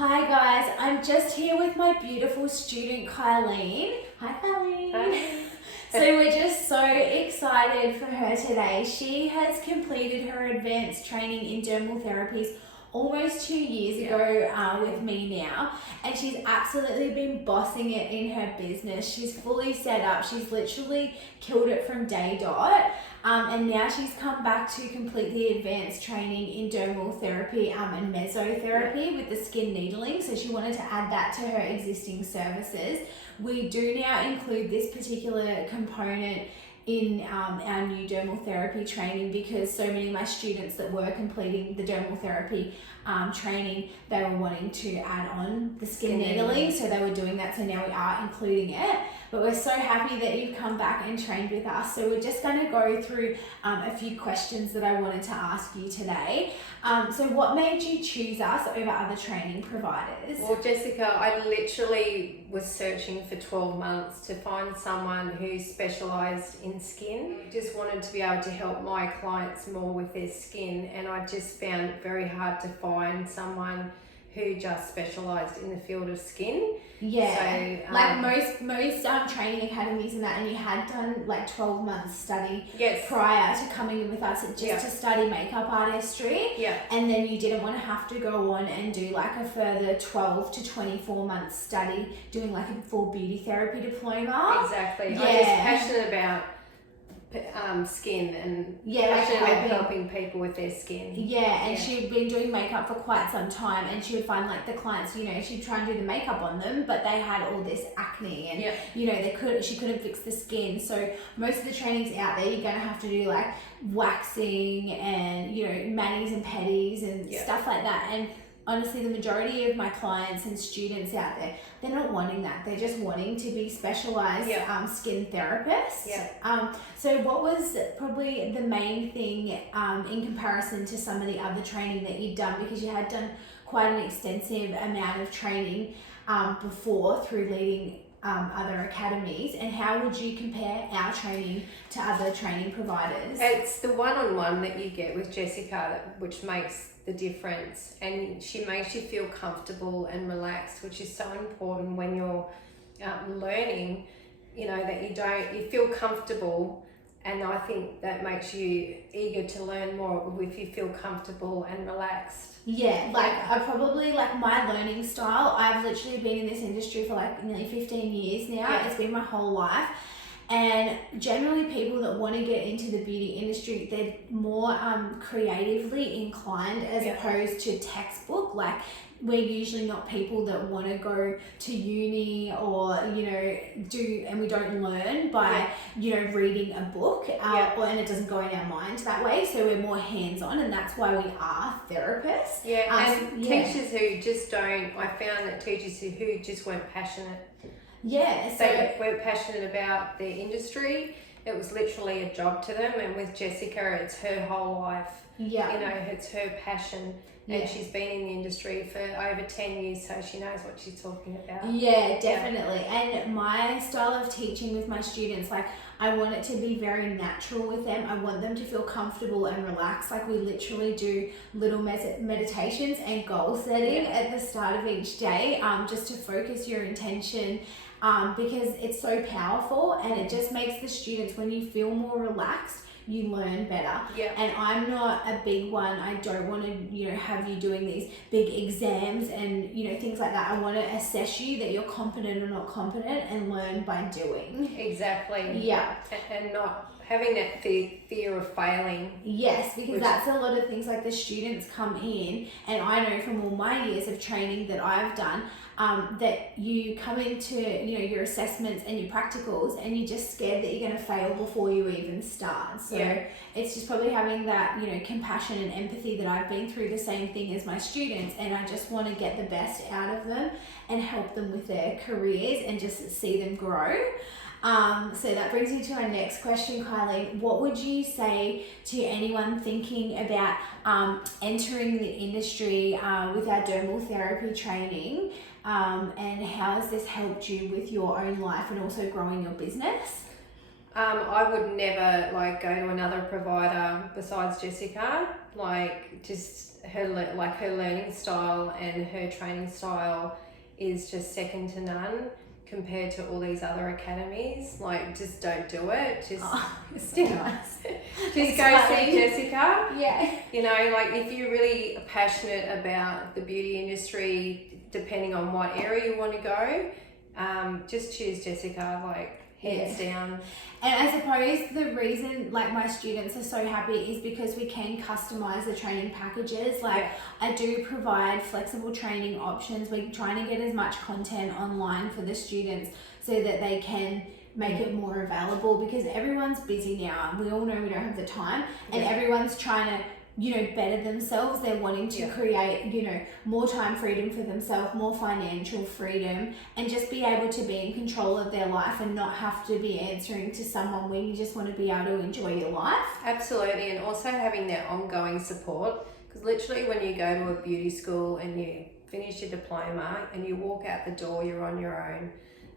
Hi guys, I'm just here with my beautiful student Kylene. Hi Kylene. Hi. So we're just so excited for her today. She has completed her advanced training in dermal therapies almost 2 years ago with me now, and she's absolutely been bossing it in her business. She's fully set up. She's literally killed it from day dot. And now she's come back to complete the advanced training in dermal therapy and mesotherapy with the skin needling. So she wanted to add that to her existing services. We do now include this particular component in our new dermal therapy training because so many of my students that were completing the dermal therapy training, they were wanting to add on the skin needling, so they were doing that, so now we are including it. But we're so happy that you've come back and trained with us. So we're just going to go through a few questions that I wanted to ask you today. So what made you choose us over other training providers? Well, Jessica, I literally was searching for 12 months to find someone who specialised in skin. I just wanted to be able to help my clients more with their skin, and I just found it very hard to find someone who just specialised in the field of skin. Yeah, so, like most training academies and that, and you had done like 12 months study yes. prior to coming in with us just to study makeup artistry. Yeah. And then you didn't want to have to go on and do like a further 12 to 24 months study doing like a full beauty therapy diploma. Exactly. Yeah. I'm just passionate about skin and passionate about helping people with their skin. Yeah, and she'd been doing makeup for quite some time, and she would find like the clients, you know, she'd try and do the makeup on them, but they had all this acne and you know, she couldn't fix the skin. So most of the trainings out there, you're gonna have to do like waxing and, you know, manis and pedis and stuff like that. And honestly, the majority of my clients and students out there, they're not wanting that. They're just wanting to be specialised skin therapists. So what was probably the main thing in comparison to some of the other training that you'd done, because you had done quite an extensive amount of training before through leading other academies, and how would you compare our training to other training providers? It's the one-on-one that you get with Jessica which makes the difference, and she makes you feel comfortable and relaxed, which is so important when you're learning, you know, that you feel comfortable, and I think that makes you eager to learn more if you feel comfortable and relaxed. Yeah, like I probably, like my learning style, I've literally been in this industry for like nearly 15 years now. It's been my whole life. And generally people that want to get into the beauty industry, they're more creatively inclined as opposed to textbook. Like we're usually not people that want to go to uni or, you know, and we don't learn by, you know, reading a book and it doesn't go in our mind that way. So we're more hands-on, and that's why we are therapists. Teachers who just don't, I found that teachers who just weren't passionate. So they weren't passionate about their industry. It was literally a job to them, and with Jessica, it's her whole life. You know, it's her passion, and she's been in the industry for over 10 years, so she knows what she's talking about. Yeah, definitely. And my style of teaching with my students, like I want it to be very natural with them. I want them to feel comfortable and relaxed. Like we literally do little meditations and goal setting at the start of each day, just to focus your intention. Because it's so powerful, and it just makes the students, when you feel more relaxed, you learn better. And I'm not a big one. I don't want to, you know, have you doing these big exams and, you know, things like that. I want to assess you that you're competent or not competent, and learn by doing. Exactly. And not having that fear of failing. Yes, because that's a lot of things. Like the students come in, and I know from all my years of training that I've done, that you come into, you know, your assessments and your practicals, and you're just scared that you're going to fail before you even start. So it's just probably having that, you know, compassion and empathy that I've been through the same thing as my students, and I just want to get the best out of them and help them with their careers and just see them grow. So that brings me to our next question, Kylie. What would you say to anyone thinking about entering the industry with our dermal therapy training, and how has this helped you with your own life and also growing your business? I would never go to another provider besides Jessica. like just her learning style and her training style is just second to none compared to all these other academies. Like, just don't do it. Just it's still nice. just go see Jessica. Yeah. You know, like if you're really passionate about the beauty industry, depending on what area you want to go, just choose Jessica, like hands down. And I suppose the reason like my students are so happy is because we can customize the training packages. Like I do provide flexible training options. We're trying to get as much content online for the students so that they can make it more available, because everyone's busy now. We all know we don't have the time, and everyone's trying to, you know, better themselves. They're wanting to create, you know, more time freedom for themselves, more financial freedom, and just be able to be in control of their life and not have to be answering to someone when you just want to be able to enjoy your life. Absolutely. And also having that ongoing support, because literally when you go to a beauty school and you finish your diploma and you walk out the door, you're on your own.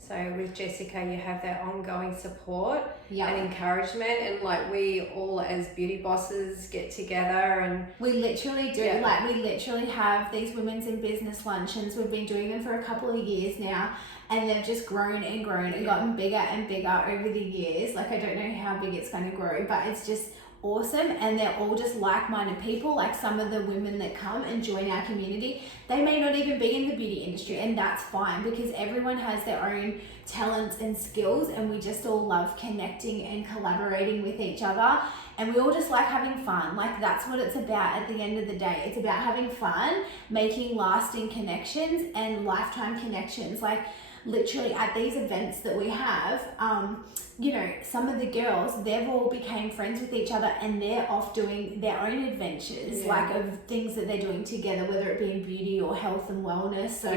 So with Jessica, you have that ongoing support and encouragement, and like we all as beauty bosses get together and we literally do. Like we literally have these women's in business luncheons. We've been doing them for a couple of years now, and they've just grown and grown and gotten bigger and bigger over the years. Like I don't know how big it's going to grow, but it's just awesome. And they're all just like-minded people. Like some of the women that come and join our community, they may not even be in the beauty industry, and that's fine, because everyone has their own talents and skills, and we just all love connecting and collaborating with each other, and we all just like having fun. Like that's what it's about at the end of the day. It's about having fun, making lasting connections and lifetime connections. Like literally at these events that we have, you know, some of the girls, they've all became friends with each other, and they're off doing their own adventures, like of things that they're doing together, whether it be in beauty or health and wellness. So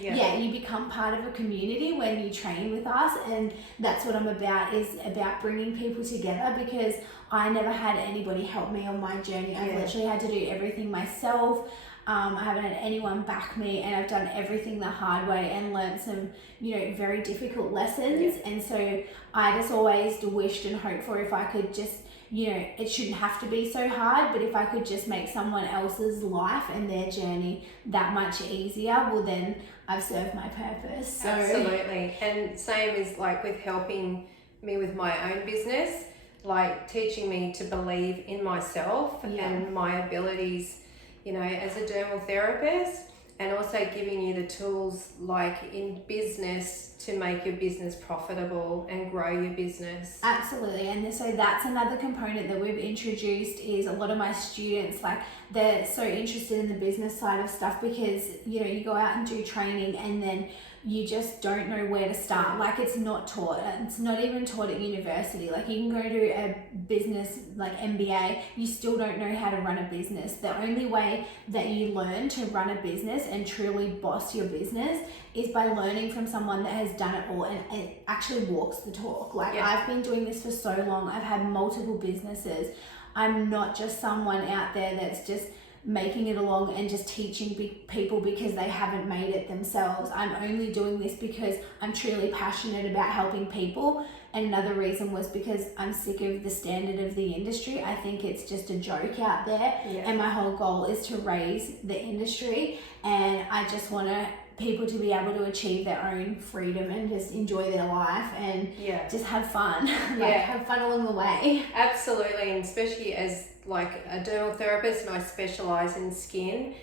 you become part of a community when you train with us, and that's what I'm about, is about bringing people together, because I never had anybody help me on my journey. I've literally had to do everything myself. I haven't had anyone back me, and I've done everything the hard way and learned some, you know, very difficult lessons. And so I just always wished and hoped for, if I could just, you know, it shouldn't have to be so hard, but if I could just make someone else's life and their journey that much easier, well then I've served my purpose. So. Absolutely. And same is like with helping me with my own business, like teaching me to believe in myself and my abilities, you know, as a dermal therapist, and also giving you the tools like in business to make your business profitable and grow your business. Absolutely. And so that's another component that we've introduced, is a lot of my students, like they're so interested in the business side of stuff, because, you know, you go out and do training and then you just don't know where to start. Like it's not taught. It's not even taught at university. Like you can go to a business like MBA, you still don't know how to run a business. The only way that you learn to run a business and truly boss your business is by learning from someone that has done it all and it actually walks the talk. Like I've been doing this for so long. I've had multiple businesses. I'm not just someone out there that's just making it along and just teaching people because they haven't made it themselves. I'm only doing this because I'm truly passionate about helping people. And another reason was because I'm sick of the standard of the industry. I think it's just a joke out there. And my whole goal is to raise the industry, and I just want people to be able to achieve their own freedom and just enjoy their life and just have fun. Have fun along the way. Absolutely. And especially as like a dermal therapist, and I specialize in skin,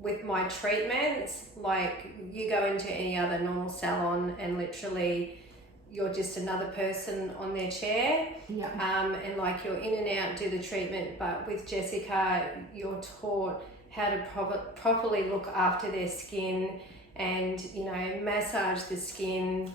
with my treatments, like you go into any other normal salon and literally you're just another person on their chair. And like you're in and out, do the treatment, but with Jessica you're taught how to properly look after their skin and, you know, massage the skin.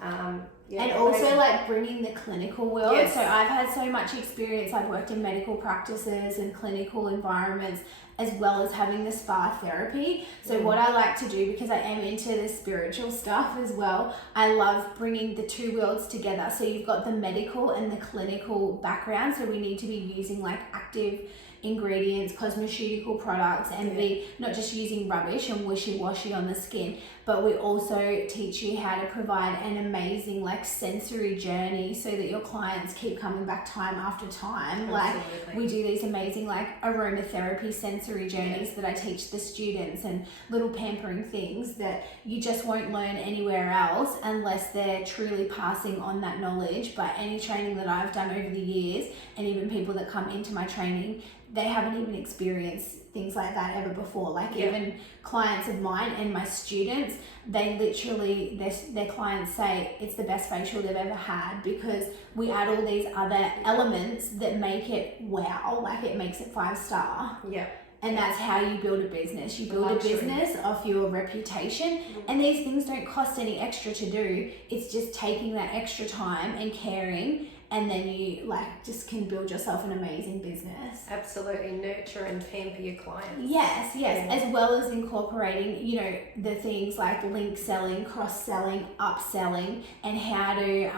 And also like bringing the clinical world. So I've had so much experience. I've worked in medical practices and clinical environments, as well as having the spa therapy. So what I like to do, because I am into the spiritual stuff as well, I love bringing the two worlds together. So you've got the medical and the clinical background. So we need to be using like active ingredients, cosmeceutical products, and be not just using rubbish and wishy-washy on the skin, but we also teach you how to provide an amazing like sensory journey so that your clients keep coming back time after time. Like we do these amazing like aromatherapy sensory journeys that I teach the students, and little pampering things that you just won't learn anywhere else unless they're truly passing on that knowledge. But any training that I've done over the years, and even people that come into my training, they haven't even experienced things like that ever before. Like even clients of mine and my students, they literally, their clients say it's the best facial they've ever had, because we add all these other elements that make it wow, like it makes it 5-star. Yeah. And that's how you build a business. You build a business off your reputation, and these things don't cost any extra to do. It's just taking that extra time and caring, and then you like just can build yourself an amazing business. Absolutely. Nurture and pamper your clients. Yes, as well as incorporating, you know, the things like link selling, cross-selling, upselling, and how to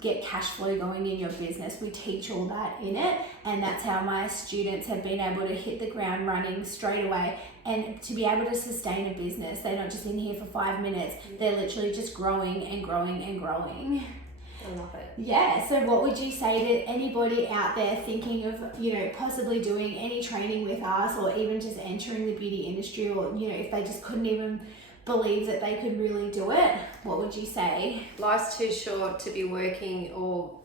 get cash flow going in your business. We teach all that in it, and that's how my students have been able to hit the ground running straight away, and to be able to sustain a business. They're not just in here for 5 minutes, they're literally just growing and growing and growing. I love it. Yeah, so what would you say to anybody out there thinking of, you know, possibly doing any training with us, or even just entering the beauty industry, or, you know, if they just couldn't even believe that they could really do it, what would you say? Life's too short to be working or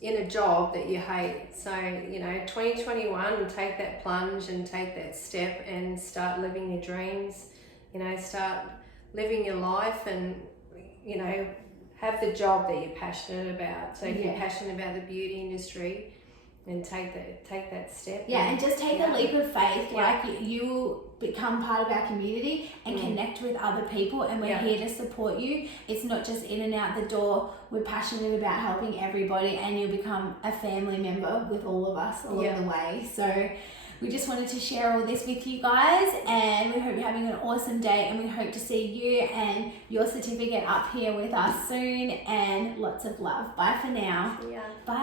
in a job that you hate. So, you know, 2021, take that plunge and take that step and start living your dreams. You know, start living your life, and, you know, have the job that you're passionate about. So if you're passionate about the beauty industry, then take that step. Yeah, and just take a leap of faith. Like you become part of our community and connect with other people, and we're here to support you. It's not just in and out the door. We're passionate about helping everybody, and you'll become a family member with all of us along the way. So we just wanted to share all this with you guys, and we hope you're having an awesome day, and we hope to see you and your certificate up here with us soon, and lots of love. Bye for now. Yeah. Bye.